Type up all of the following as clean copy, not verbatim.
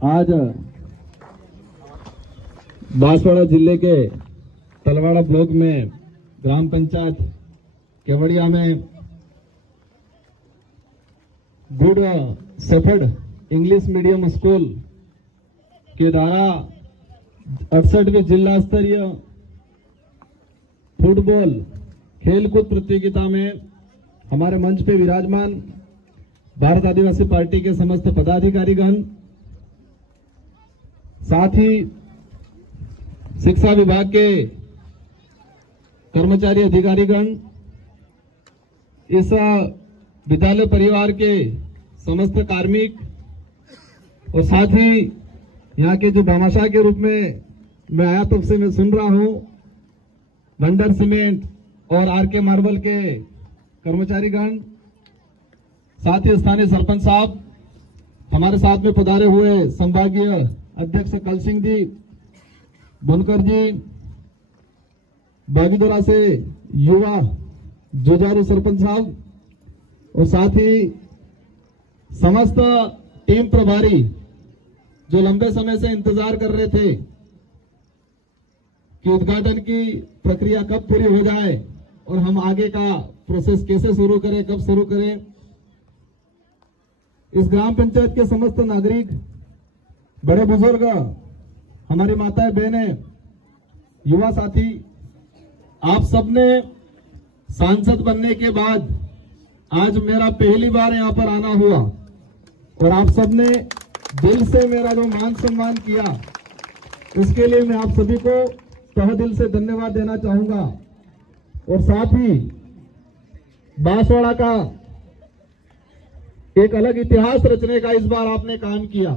आज बांसवाड़ा जिले के तलवाड़ा ब्लॉक में ग्राम पंचायत केवड़िया में good shepherd English medium school के द्वारा 68वीं जिला स्तरीय फुटबॉल खेलकूद प्रतियोगिता में हमारे मंच पे विराजमान भारत आदिवासी पार्टी के समस्त पदाधिकारीगण, साथ ही शिक्षा विभाग के कर्मचारी अधिकारीगण, इस विद्यालय परिवार के समस्त कार्मिक और साथ ही यहाँ के जो भामाशाह के रूप में मैं आया तब से मैं सुन रहा हूँ, बंडर सीमेंट और आरके मार्बल के कर्मचारीगण, साथ ही स्थानीय सरपंच साहब, हमारे साथ में पधारे हुए संभागीय अध्यक्ष कल सिंह जी, बुनकर जी, बागीदोरा से युवा जुझारू सरपंच साहब और साथ ही समस्त टीम प्रभारी जो लंबे समय से इंतजार कर रहे थे कि उद्घाटन की प्रक्रिया कब पूरी हो जाए और हम आगे का प्रोसेस कैसे शुरू करें, कब शुरू करें। इस ग्राम पंचायत के समस्त नागरिक, बड़े बुजुर्ग, हमारी माताएं बहनें, युवा साथी, आप सबने सांसद बनने के बाद आज मेरा पहली बार यहां पर आना हुआ और आप सबने दिल से मेरा जो मान सम्मान किया, उसके लिए मैं आप सभी को तहे दिल से धन्यवाद देना चाहूंगा। और साथ ही बांसवाड़ा का एक अलग इतिहास रचने का इस बार आपने काम किया।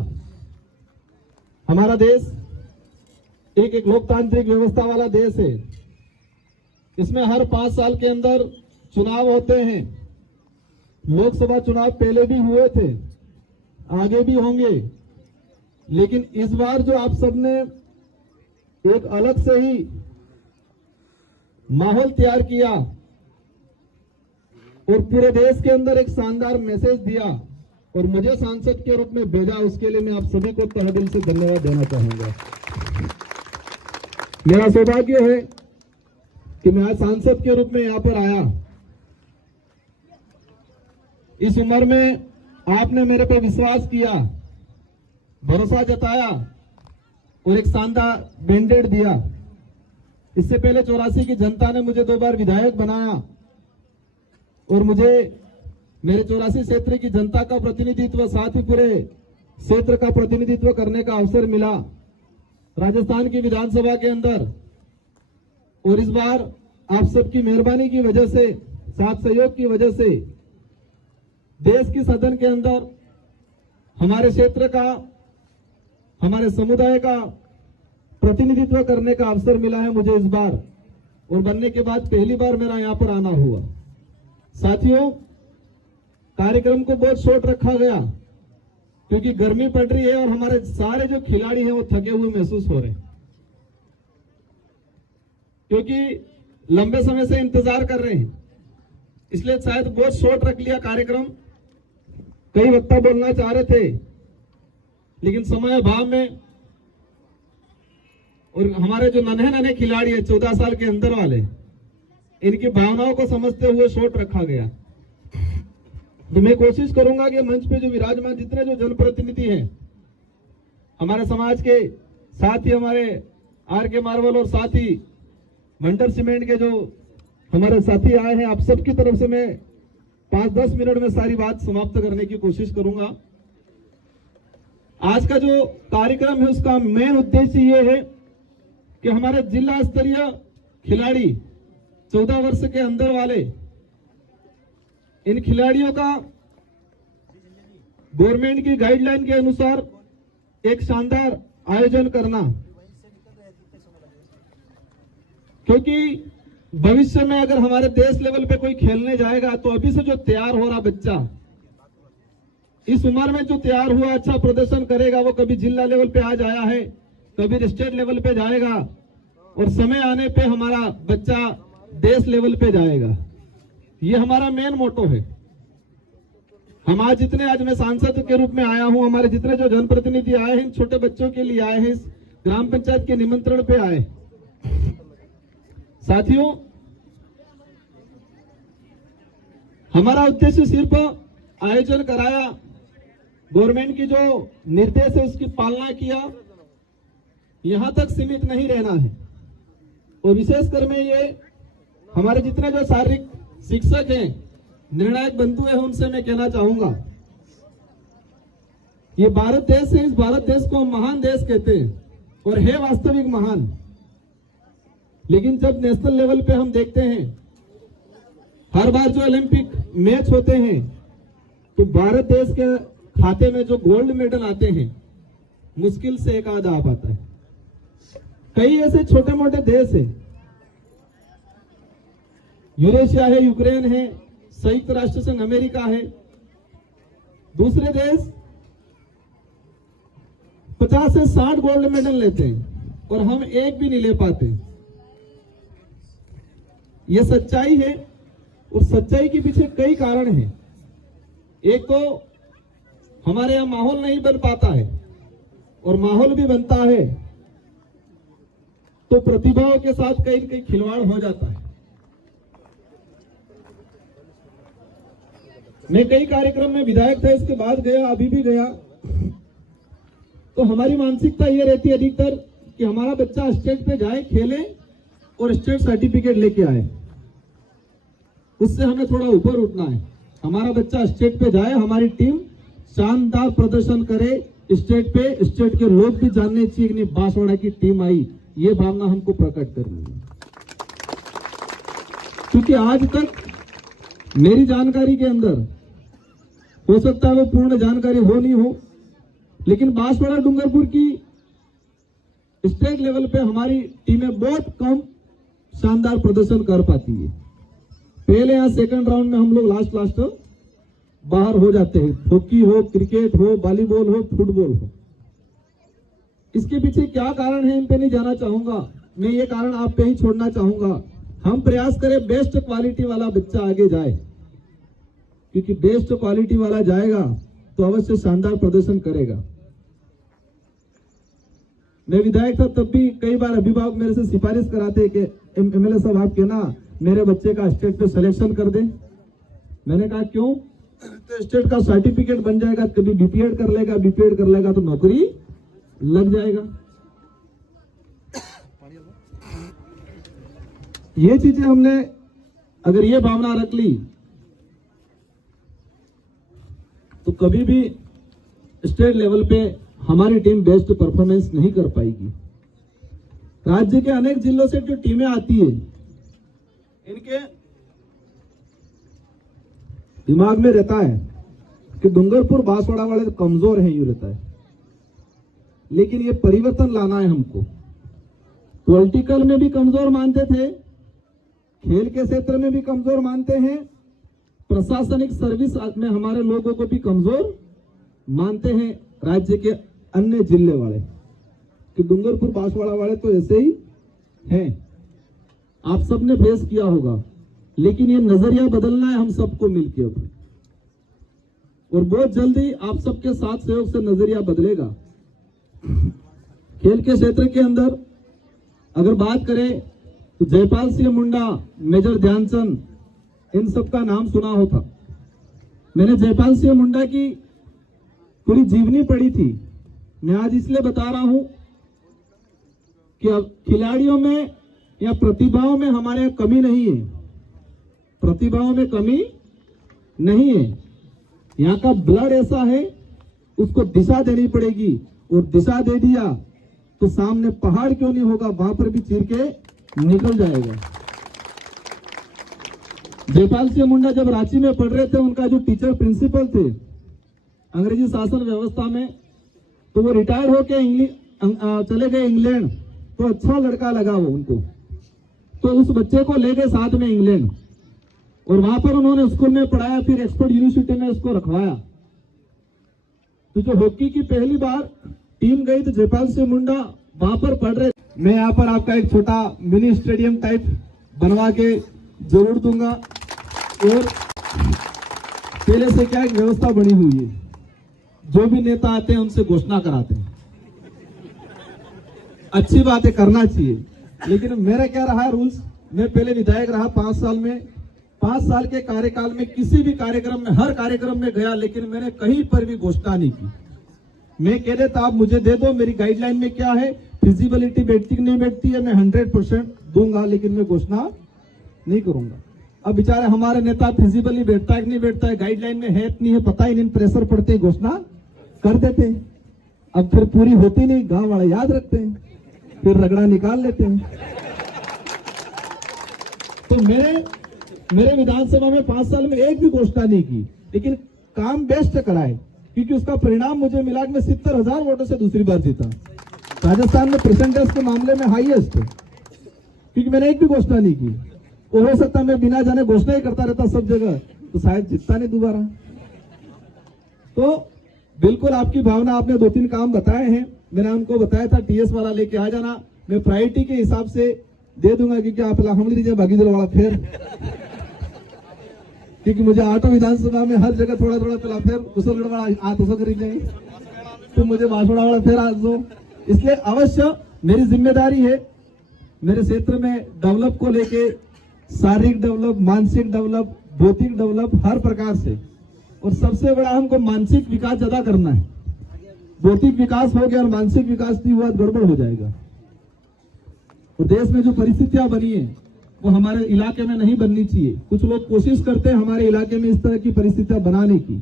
हमारा देश एक लोकतांत्रिक व्यवस्था वाला देश है। इसमें हर 5 साल के अंदर चुनाव होते हैं। लोकसभा चुनाव पहले भी हुए थे, आगे भी होंगे, लेकिन इस बार जो आप सबने एक अलग से ही माहौल तैयार किया और पूरे देश के अंदर एक शानदार मैसेज दिया और मुझे सांसद के रूप में भेजा, उसके लिए मैं आप सभी को तहे दिल से धन्यवाद देना चाहूंगा। मेरा सौभाग्य है कि मैं आज सांसद के रूप में यहां पर आया। इस उम्र में आपने मेरे पे विश्वास किया, भरोसा जताया और एक शानदार मैंडेट दिया। इससे पहले 84 की जनता ने मुझे 2 बार विधायक बनाया और मुझे मेरे 84 क्षेत्र की जनता का प्रतिनिधित्व, साथ ही पूरे क्षेत्र का प्रतिनिधित्व करने का अवसर मिला राजस्थान की विधानसभा के अंदर। और इस बार आप सबकी मेहरबानी की वजह से, साथ सहयोग की वजह से देश की सदन के अंदर हमारे क्षेत्र का, हमारे समुदाय का प्रतिनिधित्व करने का अवसर मिला है मुझे इस बार। और बनने के बाद पहली बार मेरा यहां पर आना हुआ। साथियों, कार्यक्रम को बहुत शॉर्ट रखा गया क्योंकि गर्मी पड़ रही है और हमारे सारे जो खिलाड़ी हैं वो थके हुए महसूस हो रहे हैं, क्योंकि लंबे समय से इंतजार कर रहे हैं। इसलिए शायद बहुत शॉर्ट रख लिया कार्यक्रम। कई वक्ता बोलना चाह रहे थे, लेकिन समय अभाव में और हमारे जो नन्हे खिलाड़ी है 14 साल के अंदर वाले, इनकी भावनाओं को समझते हुए शॉर्ट रखा गया। तो मैं कोशिश करूंगा कि मंच पे जो विराजमान जितने जो जनप्रतिनिधि हैं हमारे समाज के, साथ ही हमारे आरके मार्बल और साथ ही बंडर सीमेंट के जो हमारे साथी आए हैं, आप सबकी तरफ से मैं 5-10 मिनट में सारी बात समाप्त करने की कोशिश करूंगा। आज का जो कार्यक्रम है उसका मेन उद्देश्य ये है कि हमारे जिला स्तरीय खिलाड़ी 14 वर्ष के अंदर वाले, इन खिलाड़ियों का गवर्नमेंट की गाइडलाइन के अनुसार एक शानदार आयोजन करना, क्योंकि भविष्य में अगर हमारे देश लेवल पे कोई खेलने जाएगा तो अभी से जो तैयार हो रहा बच्चा, इस उम्र में जो तैयार हुआ, अच्छा प्रदर्शन करेगा, वो कभी जिला लेवल पे आज आया है, कभी स्टेट लेवल पे जाएगा और समय आने पे हमारा बच्चा देश लेवल पे जाएगा। ये हमारा मेन मोटो है। हम आज जितने, आज मैं सांसद के रूप में आया हूं, हमारे जितने जो जनप्रतिनिधि आए हैं, छोटे बच्चों के लिए आए हैं, इस ग्राम पंचायत के निमंत्रण पे आए। साथियों, हमारा उद्देश्य सिर्फ आयोजन कराया, गवर्नमेंट की जो निर्देश है उसकी पालना किया, यहां तक सीमित नहीं रहना है। और विशेषकर मैं ये हमारे जितने जो शारीरिक शिक्षक हैं, निर्णायक बंधु हैं, उनसे मैं कहना चाहूंगा, ये भारत देश है, इस भारत देश को हम महान देश कहते हैं और है वास्तविक महान। लेकिन जब नेशनल लेवल पे हम देखते हैं, हर बार जो ओलंपिक मैच होते हैं, तो भारत देश के खाते में जो गोल्ड मेडल आते हैं, मुश्किल से एक आधा आ पाता है। कई ऐसे छोटे मोटे देश हैं, यूरेशिया है, यूक्रेन है, संयुक्त राष्ट्र संघ अमेरिका है, दूसरे देश 50 से 60 गोल्ड मेडल लेते हैं और हम एक भी नहीं ले पाते। यह सच्चाई है और सच्चाई के पीछे कई कारण हैं। एक तो हमारे यहां माहौल नहीं बन पाता है, और माहौल भी बनता है तो प्रतिभाओं के साथ कहीं न कहीं खिलवाड़ हो जाता है। मैं कई कार्यक्रम में विधायक था, इसके बाद गया, अभी भी गया, तो हमारी मानसिकता ये रहती है अधिकतर कि हमारा बच्चा स्टेज पे जाए, खेले और स्टेट सर्टिफिकेट लेके आए। उससे हमें थोड़ा ऊपर उठना है। हमारा बच्चा स्टेज पे जाए, हमारी टीम शानदार प्रदर्शन करे स्टेज पे, स्टेट के लोग भी जानने चाहिए कि नहीं बांसवाड़ा की टीम आई, ये भावना हमको प्रकट करनी है। क्योंकि आज तक मेरी जानकारी के अंदर, हो सकता है वो पूर्ण जानकारी हो नहीं हो, लेकिन बांसवाड़ा डूंगरपुर की स्टेट लेवल पे हमारी टीमें बहुत कम शानदार प्रदर्शन कर पाती है। पहले या सेकंड राउंड में हम लोग लास्ट बाहर हो जाते हैं। हॉकी हो, क्रिकेट हो, वॉलीबॉल हो, फुटबॉल हो। इसके पीछे क्या कारण है, इन पे नहीं जाना चाहूंगा मैं, ये कारण आप पे ही छोड़ना चाहूंगा। हम प्रयास करें बेस्ट क्वालिटी वाला बच्चा आगे जाए, क्योंकि बेस्ट क्वालिटी वाला जाएगा तो अवश्य शानदार प्रदर्शन करेगा। मैं विधायक था तब भी कई बार अभिभावक मेरे से सिफारिश कराते कि एमएलए साहब आप कहना मेरे बच्चे का स्टेट पे सिलेक्शन कर दे। मैंने कहा क्यों? तो स्टेट का सर्टिफिकेट बन जाएगा, कभी बीपीएड कर लेगा तो नौकरी लग जाएगा। ये चीजें हमने अगर ये भावना रख ली तो कभी भी स्टेट लेवल पे हमारी टीम बेस्ट परफॉर्मेंस नहीं कर पाएगी। राज्य के अनेक जिलों से जो टीमें आती है, इनके दिमाग में रहता है कि डूंगरपुर बांसवाड़ा वाले तो कमजोर हैं, यूं रहता है। लेकिन ये परिवर्तन लाना है हमको। पॉलिटिकल में भी कमजोर मानते थे, खेल के क्षेत्र में भी कमजोर मानते हैं, प्रशासनिक सर्विस में हमारे लोगों को भी कमजोर मानते हैं राज्य के अन्य जिले वाले, कि डूंगरपुर बांसवाड़ा वाले तो ऐसे ही हैं। आप सबने फेस किया होगा, लेकिन ये नजरिया बदलना है हम सबको मिलकर अब, और बहुत जल्दी आप सबके साथ सहयोग से नजरिया बदलेगा। खेल के क्षेत्र के अंदर अगर बात करें तो जयपाल सिंह मुंडा, मेजर ध्यानचंद, इन सबका नाम सुना होता। मैंने जयपाल सिंह मुंडा की पूरी जीवनी पढ़ी थी। मैं आज इसलिए बता रहा हूं कि अब खिलाड़ियों में या प्रतिभाओं में हमारे यहाँ कमी नहीं है, प्रतिभाओं में कमी नहीं है। यहाँ का ब्लड ऐसा है, उसको दिशा देनी पड़ेगी, और दिशा दे दिया तो सामने पहाड़ क्यों नहीं होगा, वहां पर भी चीर के निकल जाएगा। जयपाल सिंह मुंडा जब रांची में पढ़ रहे थे, उनका जो टीचर प्रिंसिपल थे अंग्रेजी शासन व्यवस्था में, तो वो रिटायर होके चले गए इंग्लैंड। तो अच्छा लड़का लगा वो उनको, तो उस बच्चे को ले गए साथ में इंग्लैंड, और वहां पर उन्होंने स्कूल में पढ़ाया, फिर एक्सफोर्ड यूनिवर्सिटी में उसको रखवाया। तो जो हॉकी की पहली बार टीम गई तो जयपाल सिंह मुंडा वहां पर पढ़ रहे। मैं यहाँ पर आपका एक छोटा मिनी स्टेडियम टाइप बनवा के जरूर दूंगा, और पहले से क्या एक व्यवस्था बनी हुई है, जो भी नेता आते हैं उनसे घोषणा कराते हैं। अच्छी बात है, करना चाहिए, लेकिन मेरा क्या रहा रूल्स, मैं पहले विधायक रहा 5 साल में, 5 साल के कार्यकाल में किसी भी कार्यक्रम में, हर कार्यक्रम में गया, लेकिन मैंने कहीं पर भी घोषणा नहीं की। मैं कह देता आप मुझे दे दो, मेरी गाइडलाइन में क्या है, फिजिबिलिटी बैठती कि नहीं बैठती है, मैं 100% दूंगा, लेकिन मैं घोषणा नहीं करूंगा। अब बेचारे हमारे नेता फिजिबली बैठता है कि नहीं बैठता है, गाइडलाइन में है नहीं है, पता ही नहीं, प्रेशर पड़ते घोषणा कर देते हैं। अब फिर पूरी होती नहीं, गांव वाले याद रखते हैं, फिर रगड़ा निकाल लेते हैं। तो मेरे विधानसभा में 5 साल में एक भी घोषणा नहीं की, लेकिन काम बेस्ट कराए, क्योंकि उसका परिणाम मुझे मिला कि मैं 70,000 वोटों से दूसरी बार जीता। राजस्थान में परसेंटेज के मामले में हाईएस्ट, क्योंकि मैंने एक भी घोषणा नहीं की। और हो सकता मैं बिना जाने घोषणा ही करता रहता सब जगह, तो शायद जीतता नहीं दोबारा। तो बिल्कुल आपकी भावना, आपने 2-3 काम बताए हैं, मैंने उनको बताया था टीएस वाला लेके आ जाना, मैं प्रायोरिटी के हिसाब से दे दूंगा, क्योंकि आप हम लीजिए भागीदार वाला फिर, क्योंकि मुझे ऑटो विधानसभा में हर जगह थोड़ा थोड़ा चला, फिर उसको लड़वाड़ा आ तो खरीद लेंगे, तो मुझे बांसवाड़ा वाला फिर आज दो। इसलिए अवश्य मेरी जिम्मेदारी है मेरे क्षेत्र में डेवलप को लेके, शारीरिक डेवलप, मानसिक डेवलप, भौतिक डेवलप, हर प्रकार से। और सबसे बड़ा हमको मानसिक विकास ज्यादा करना है। भौतिक विकास हो गया और मानसिक विकास नहीं हुआ, गड़बड़ हो जाएगा। तो देश में जो परिस्थितियां बनी है वो हमारे इलाके में नहीं बननी चाहिए। कुछ लोग कोशिश करते हैं हमारे इलाके में इस तरह की परिस्थितियां बनाने की,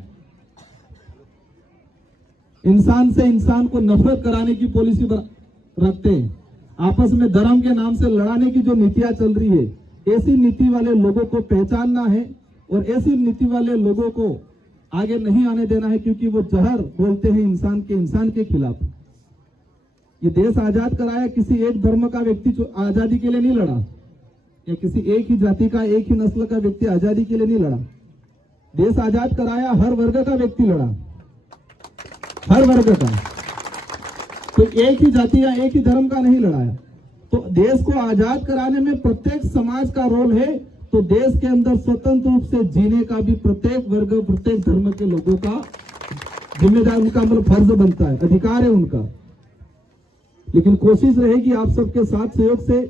इंसान से इंसान को नफरत कराने की पॉलिसी रखते हैं, आपस में धर्म के नाम से लड़ाने की जो नीतियां चल रही है, ऐसी नीति वाले लोगों को पहचानना है और ऐसी नीति वाले लोगों को आगे नहीं आने देना है, क्योंकि वो जहर बोलते हैं इंसान के खिलाफ। ये देश आजाद कराया किसी एक धर्म का व्यक्ति आजादी के लिए नहीं लड़ा, या किसी एक ही जाति का, एक ही नस्ल का व्यक्ति आजादी के लिए नहीं लड़ा। देश आजाद कराया हर वर्ग का व्यक्ति लड़ा, हर वर्ग का, तो एक ही जाति या एक ही धर्म का नहीं लड़ाया। तो देश को आजाद कराने में प्रत्येक समाज का रोल है, तो देश के अंदर स्वतंत्र रूप से जीने का भी प्रत्येक वर्ग, प्रत्येक धर्म के लोगों का जिम्मेदार, उनका मतलब फर्ज बनता है, अधिकार है उनका। लेकिन कोशिश रहेगी आप सबके साथ सहयोग से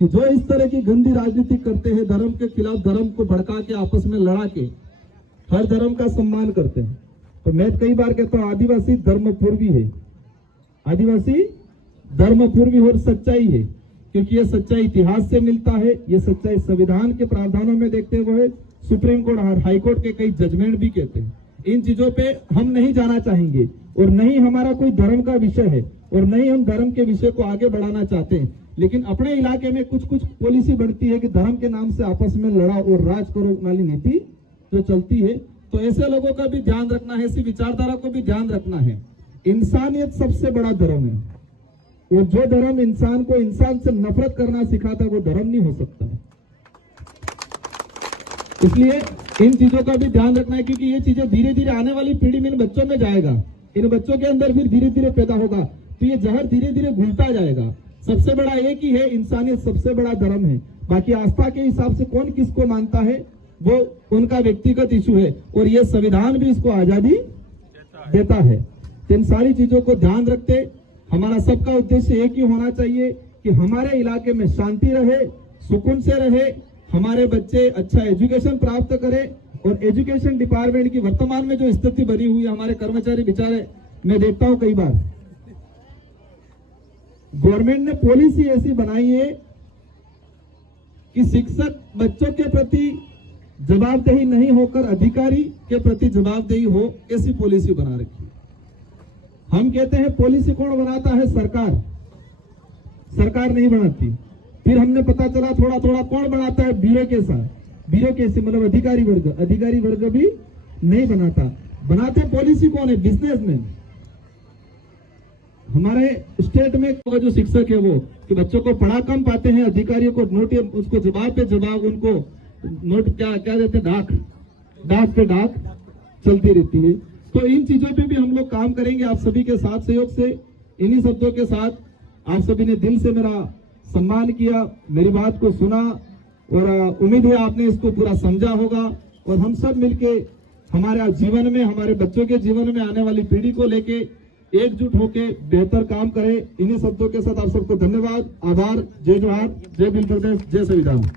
कि जो इस तरह की गंदी राजनीति करते हैं, धर्म के खिलाफ, धर्म को भड़का के आपस में लड़ा के हर धर्म का सम्मान करते हैं। तो मैं कई बार कहता हूं आदिवासी धर्मपूर्वी है, आदिवासी धर्मपूर्वी और सच्चाई है, क्योंकि ये सच्चाई इतिहास से मिलता है, ये सच्चाई संविधान के प्रावधानों में देखते हुए सुप्रीम कोर्ट और हाई कोर्ट के कई जजमेंट भी कहते हैं। इन चीजों पे हम नहीं जाना चाहेंगे, और नहीं हमारा कोई धर्म का विषय है, और नहीं हम धर्म के विषय को आगे बढ़ाना चाहते हैं। लेकिन अपने इलाके में कुछ कुछ पॉलिसी बढ़ती है कि धर्म के नाम से आपस में लड़ाओ और राज करो वाली नीति जो चलती है, तो ऐसे लोगों का भी ध्यान रखना है, ऐसी विचारधारा को भी ध्यान रखना है। इंसानियत सबसे बड़ा धर्म है, और जो धर्म इंसान को इंसान से नफरत करना सिखाता है वो धर्म नहीं हो सकता है। इसलिए इन चीजों का भी ध्यान रखना है, क्योंकि ये चीजें धीरे धीरे आने वाली पीढ़ी में इन बच्चों में जाएगा, इन बच्चों के अंदर फिर धीरे धीरे पैदा होगा, तो ये जहर धीरे धीरे घुलता जाएगा। सबसे बड़ा एक ही है, इंसानियत सबसे बड़ा धर्म है। बाकी आस्था के हिसाब से कौन किसको मानता है वो उनका व्यक्तिगत इशू है, और ये संविधान भी इसको आजादी देता है। तो इन सारी चीजों को ध्यान रखते हमारा सबका उद्देश्य एक ही होना चाहिए कि हमारे इलाके में शांति रहे, सुकून से रहे, हमारे बच्चे अच्छा एजुकेशन प्राप्त करें। और एजुकेशन डिपार्टमेंट की वर्तमान में जो स्थिति बनी हुई है, हमारे कर्मचारी बेचारे, मैं देखता हूं कई बार गवर्नमेंट ने पॉलिसी ऐसी बनाई है कि शिक्षक बच्चों के प्रति जवाबदेही नहीं होकर अधिकारी के प्रति जवाबदेही हो, ऐसी पॉलिसी बना रखी है। हम कहते हैं पॉलिसी कौन बनाता है? सरकार, सरकार नहीं बनाती। फिर हमने पता चला थोड़ा थोड़ा कौन बनाता है? ब्यूरोक्रेसी मतलब अधिकारी वर्ग भी नहीं बनाता। बनाते पॉलिसी कौन है? बिजनेसमैन। हमारे स्टेट में जो शिक्षक है वो कि बच्चों को पढ़ा कम पाते हैं, अधिकारियों को नोट, उसको जवाब पे जवाब, उनको नोट क्या देते, डाक पे डाक चलती रहती है। तो इन चीजों पे भी हम लोग काम करेंगे आप सभी के साथ सहयोग से। इन्हीं शब्दों के साथ आप सभी ने दिल से मेरा सम्मान किया, मेरी बात को सुना, और उम्मीद है आपने इसको पूरा समझा होगा। और हम सब मिलके हमारे जीवन में, हमारे बच्चों के जीवन में, आने वाली पीढ़ी को लेके एकजुट होके बेहतर काम करें। इन्हीं शब्दों के साथ आप सबको धन्यवाद, आभार। जय जोहार, जय भील प्रदेश, जय संविधान।